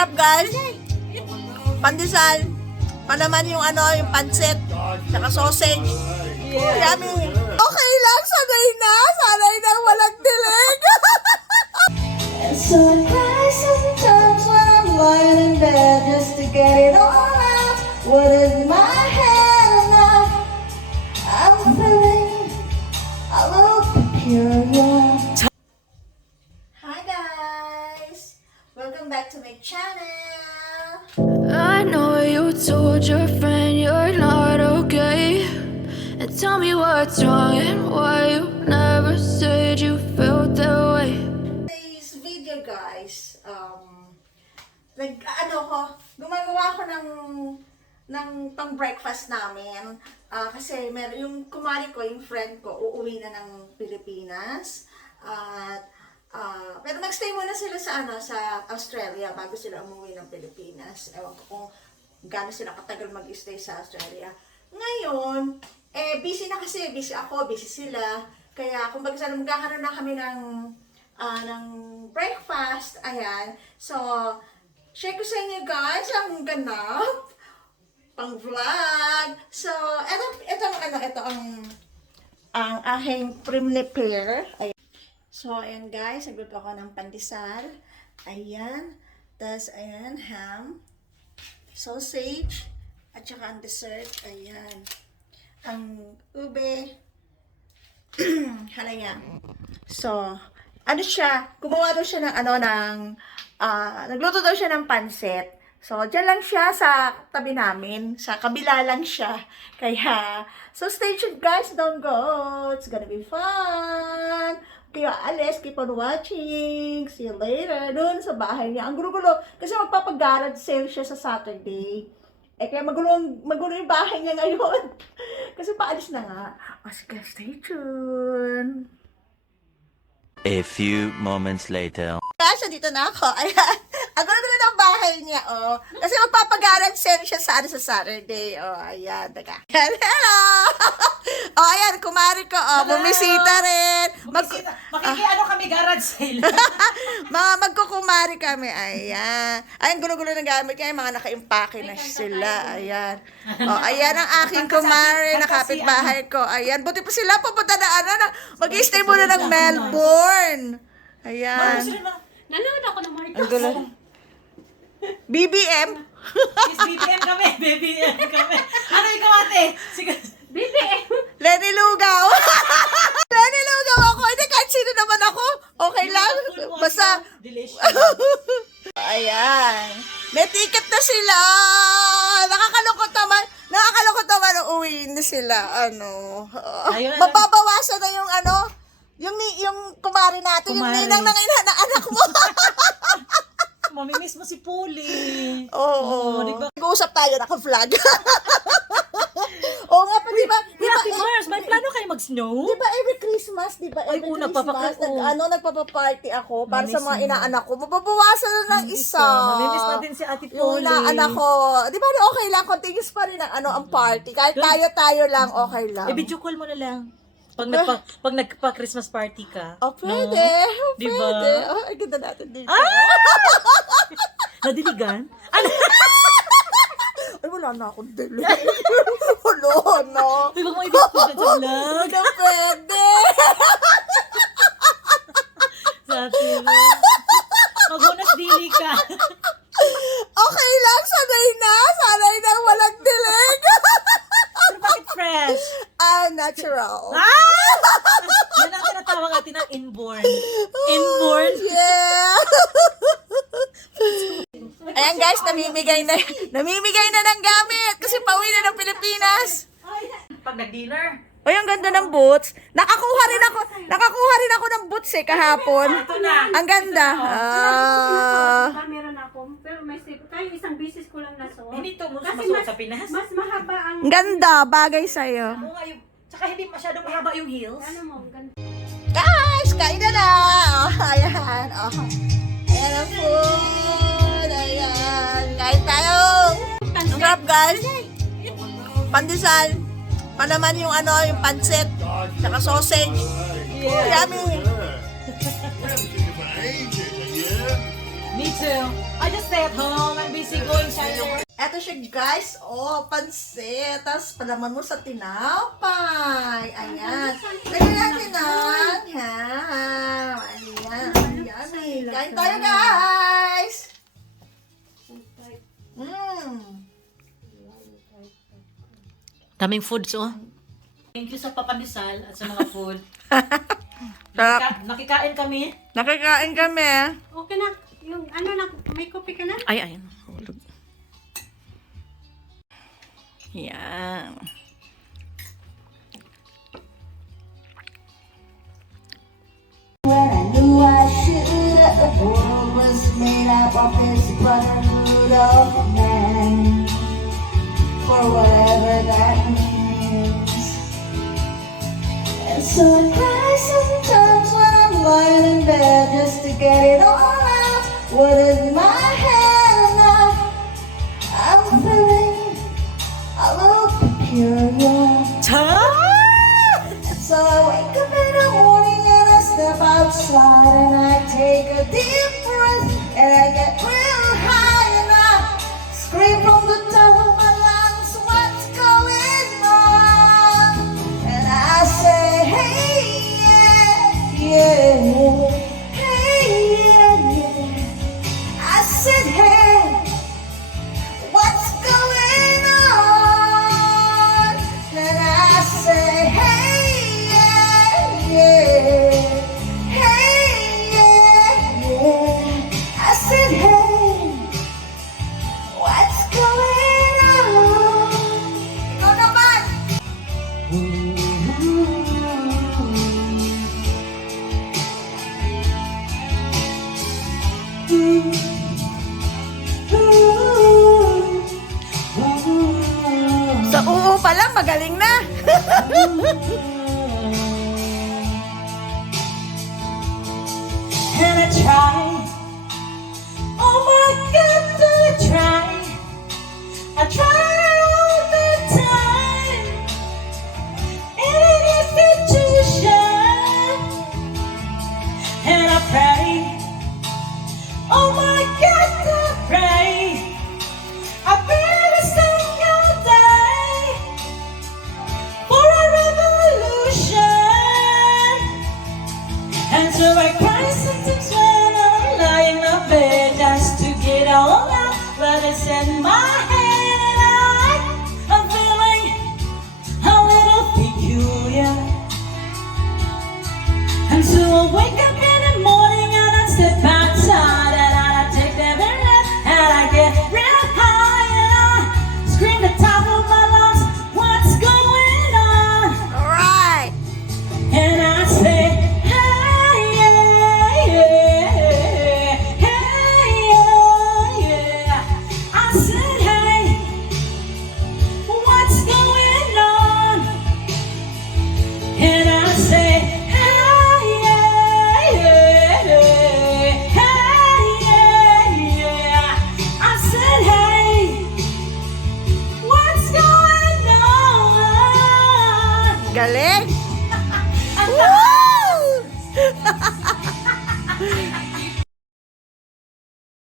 sarap guys. Pandesal. Panaman yung yung pancit. Saka sausage. Yummy. Okay lang, sanay na walang dilig. So I cry sometimes when I'm lying in bed just to get it all out. What is my hand now? I'm feeling a little peculiar. Hi guys, welcome back to my channel. I know you told your friend you're not okay, and tell me what's wrong and why you never said you felt that way. Today's video guys, gumagawa ko ng pang breakfast namin. Kasi yung kumari ko, yung friend ko, uuwi na ng Pilipinas. At pero mag-stay muna sila sa Australia bago sila umuwi ng Pilipinas. Ewan ko kung gaano sila katagal mag-stay sa Australia. Ngayon, busy na kasi, busy ako, busy sila. Kaya kung magkakaroon na kami ng breakfast, ayan. So, share ko sa inyo guys, ang ganap, pang vlog. So, ito ang aking prepare. Ayan. So, ayan guys, nagluto ako ng pandesal. Ayan. Tapos, ayan, ham, sausage, at saka ang dessert, ayan. Ang ube, halaya. So, gumawa daw siya nagluto daw siya ng pansit. So, dyan lang siya sa tabi namin. Sa kabila lang siya. Kaya, so stay tuned guys. Don't go. It's gonna be fun. Kaya alis, keep on watching. See you later. Doon sa bahay niya. Ang gulo-gulo. Kasi magpapag-garage sale siya sa Saturday. Kaya magulo yung bahay niya ngayon. Kasi paalis na nga. Sige, stay tuned. A few moments later. Guys, dito na ako. Ayan. Ang gulo-gulo ng bahay niya, oh. Kasi magpapagarage sale siya sa Saturday. Oh, ayan. Daga. Hello! Oh, ayan. Kumari ko, oh. Bumisita rin. Makikiano kami garage sale. Mga magkukumari kami. Ayan. Ayan, gulo-gulo ng gamit niya. Mga naka-impake na sila. Ayan. Oh, ayan ang aking kumari na kapitbahay ko. Ayan. Buti pa sila pupunta na mag-stay muna ng Melbourne. Ayan. Nanood ako ng Marcos. Ang gulo. BBM? Yes, BBM kami. BBM kami. Ano ikaw ate? Sige. BBM. Lenny Lugaw. Lenny Lugaw ako. Hindi, kahit sino naman ako. Okay lang. Basta. Delicious. Ayan. May ticket na sila. Nakakalungkot naman uuwi na sila. Ayun, Mababawasan na yung kumari natin, yung Kumari. ninang ng anak mo. Mamimiss mo si Puli. Oo. Di ba? Nag-uusap tayo, naka-vlog. Oo nga pa, di ba? Happy Mars, may plano kayo mag-snow? Di ba every Christmas, Ay, every nagpapaka- Christmas, nagpapaparty ako para sa mga Mamiss mo. inaanak ko. Mababawasan na ng isa. Mamimiss natin si Ate Yung Puli. inaanak ko. Di ba okay lang, continuous pa rin ang party. Kahit tayo lang, okay lang. Video call mo na lang. Pag nagpa-Christmas party ka. Oh, pwede. No? Di ba? Pwede. Oh, ay, ganda natin dito. Nadiligan? Ano? Ay, wala na akong dili. Wala na. Uy, wag mo i-video sa vlog. Hindi na pwede. Sa atin. Maghunas dili ka. Okay lang, sanay na walang dilig. Pero bakit fresh? Natural. Yan ang tinatawag natin ng inborn. Inborn? Yeah. Ayan guys, namimigay na ng gamit kasi pauwi na ng Pilipinas. Pag nag-dinner. Ay, ang ganda ng boots. Nakakuha rin ako ng boots kahapon. Ito na. Ang ganda. Meron ako, pero may save. Kaya isang business ko lang nasuot. Hindi to Kasi masuot sa Pinas. Mas mahaba ang, Ang ganda, bagay sa'yo. Oo nga yung, tsaka hindi masyadong mahaba yung heels. ano mo, ganda. Guys, kain na na. Ayan. Ayan ang food. Ayan. Kain tayo. Ang sarap guys. Pandesal. Panaman yung yung pancit. Saka sausage. Yummy. Me too. I just stay at home. I'm busy going somewhere. Eto siya guys, oh, pansit. Tapos palaman mo sa tinapay. Ayan. Lagyan natin ng ham. Ayan. Yummy. Kain tayo guys. Daming foods, oh. Thank you sa papandesal at sa mga food. Sarap. Nakikain kami. Nakikain kami. Okay na. Yung ano na, may kopi ka na? Ay, ayun. Yan. I knew I should. The world was made up of this brotherhood of man. For whatever that means. And so I cry sometimes when I'm lying in bed just to get it all out. What is my hand now? I'm feeling a little peculiar. So I wake up in the morning and I step outside and I take a deep breath and I get real high and I scream from the top of my lungs, what's going on? And I say, hey, yeah, yeah, hey, yeah, yeah. I said, hey, what's going on? And I say, hey, yeah, yeah, hey, yeah, yeah. I said, hey, what's going on? Ikaw naman! Sa oo pa lang, magaling na. And I try. Oh my God, do I try? I try all the time. In an institution. And I pray. Oh my God, I pray. I pray every single day for a revolution. And so I cry sometimes when I'm lying in bed just to get all out. But it's in my head and I'm feeling a little peculiar. And so I wake up in the morning and I step outside and I take every breath and I get real high and I scream the top of my lungs, what's going on? Alright. And I say, hey, yeah, yeah, hey, yeah, yeah. I said, hey, what's going on? And I say, hey, yeah, yeah, hey, yeah, yeah. I said, hey, what's going on? Galing.